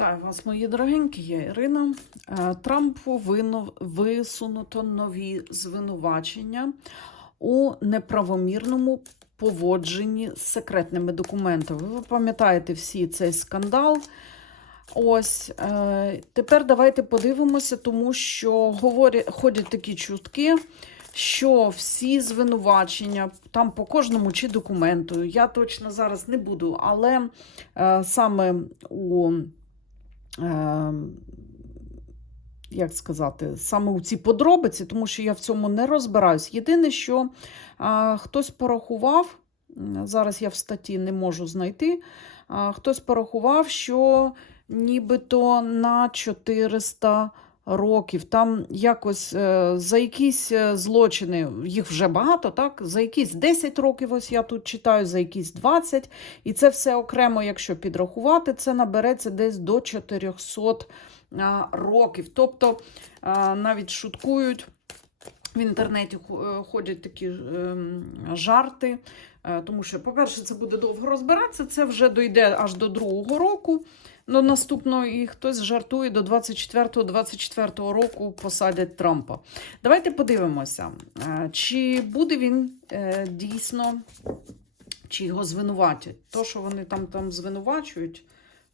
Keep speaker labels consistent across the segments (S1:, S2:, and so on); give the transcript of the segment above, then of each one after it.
S1: Вітаю вас, мої дорогенькі, я Ірина. Е, Трампу висунуто нові звинувачення у неправомірному поводженні з секретними документами. Ви пам'ятаєте всі цей скандал. Ось е, тепер давайте подивимося, тому що говорять, ходять такі чутки, що всі звинувачення там по кожному чи документу, я точно зараз не буду, але е, саме у як сказати, саме у ці подробиці, тому що я в цьому не розбираюсь. Єдине, що е, хтось порахував, зараз я в статті не можу знайти, е, хтось порахував, що нібито на 400 років. Там якось е, за якісь е, злочини, їх вже багато, так? За якісь 10 років, ось я тут читаю, за якісь 20. І це все окремо, якщо підрахувати, це набереться десь до 400 років. Тобто навіть шуткують. В інтернеті е, ходять такі ем, жарти, тому що, по-перше, це буде довго розбиратися, це вже дойде аж до другого року. До наступного і хтось жартує до 24-24 року посадять Трампа. Давайте подивимося, е, чи буде він е, дійсно, чи його звинуватять. То, що вони там, там звинувачують,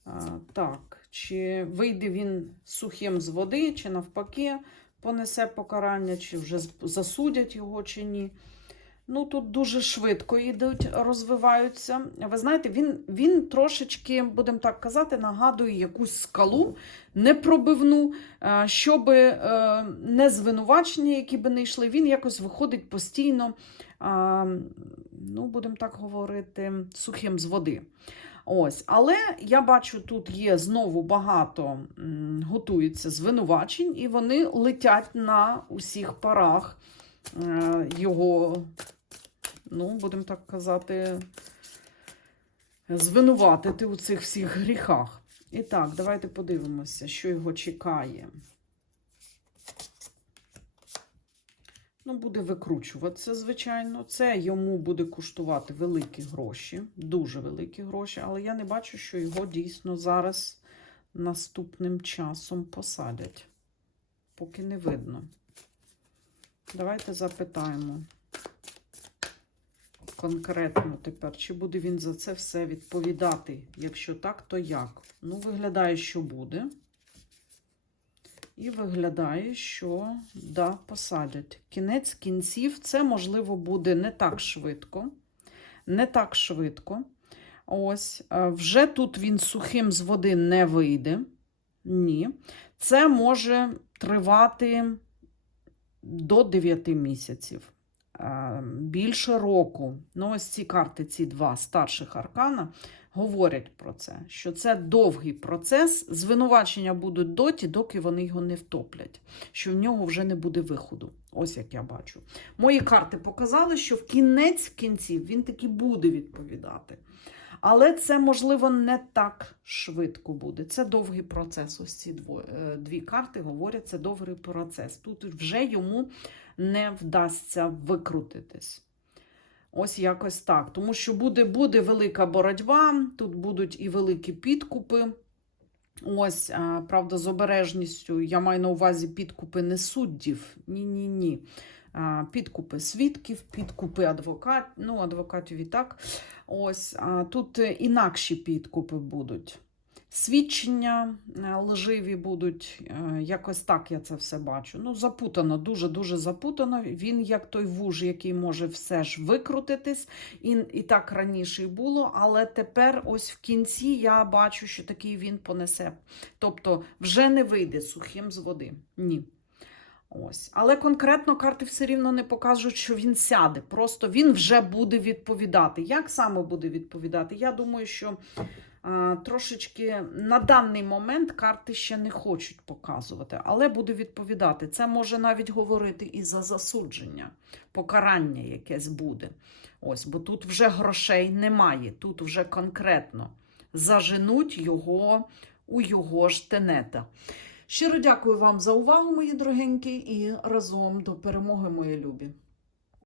S1: е, так, чи вийде він сухим з води, чи навпаки понесе покарання, чи вже засудять його, чи ні. Ну, тут дуже швидко йдуть, розвиваються. Ви знаєте, він, він трошечки, будемо так казати, нагадує якусь скалу непробивну, е, щоб е, не звинувачення, які би не йшли, він якось виходить постійно, ну, будемо так говорити, сухим з води. Ось, але я бачу, тут є знову багато готується звинувачень, і вони летять на усіх парах е, його, ну, будемо так казати, звинуватити у цих всіх гріхах. І так, давайте подивимося, що його чекає. Ну, буде викручуватися, звичайно. Це йому буде коштувати великі гроші, дуже великі гроші, але я не бачу, що його дійсно зараз наступним часом посадять. Поки не видно. Давайте запитаємо конкретно тепер, чи буде він за це все відповідати. Якщо так, то як? Ну, виглядає, що буде. І виглядає, що да, посадять. Кінець кінців, це можливо буде не так швидко. Не так швидко. Ось, е, вже тут він сухим з води не вийде. Ні. Це може тривати до 9 місяців. Е, Більше року. Ну, ось ці карти, ці два старших аркана, говорять про це, що це довгий процес. Звинувачення будуть доті, доки вони його не втоплять, що в нього вже не буде виходу. Ось як я бачу. Мої карти показали, що в кінець кінців він таки буде відповідати. Але це, можливо, не так швидко буде. Це довгий процес. Ось ці е, дві карти говорять, це довгий процес. Тут вже йому не вдасться викрутитись. Ось якось так. Тому що буде, буде велика боротьба, тут будуть і великі підкупи. Ось, правда, з обережністю. Я маю на увазі підкупи не суддів. Ні-ні ні. Підкупи свідків, підкупи адвокат, ну, адвокатів і так. Ось тут е, інакші підкупи будуть. Свідчення е, лживі будуть, е, якось так я це все бачу. Ну, запутано, дуже-дуже запутано. Він як той вуж, який може все ж викрутитись, і, і так раніше й було, але тепер ось в кінці я бачу, що такий він понесе. Тобто вже не вийде сухим з води. Ні. Ось. Але конкретно карти все рівно не покажуть, що він сяде. Просто він вже буде відповідати. Як саме буде відповідати? Я думаю, що а, трошечки на даний момент карти ще не хочуть показувати, але буде відповідати. Це може навіть говорити і за засудження, покарання якесь буде. Ось, бо тут вже грошей немає, тут вже конкретно заженуть його у його ж тенета. Щиро дякую вам за увагу, мої дорогенькі, і разом до перемоги, мої любі.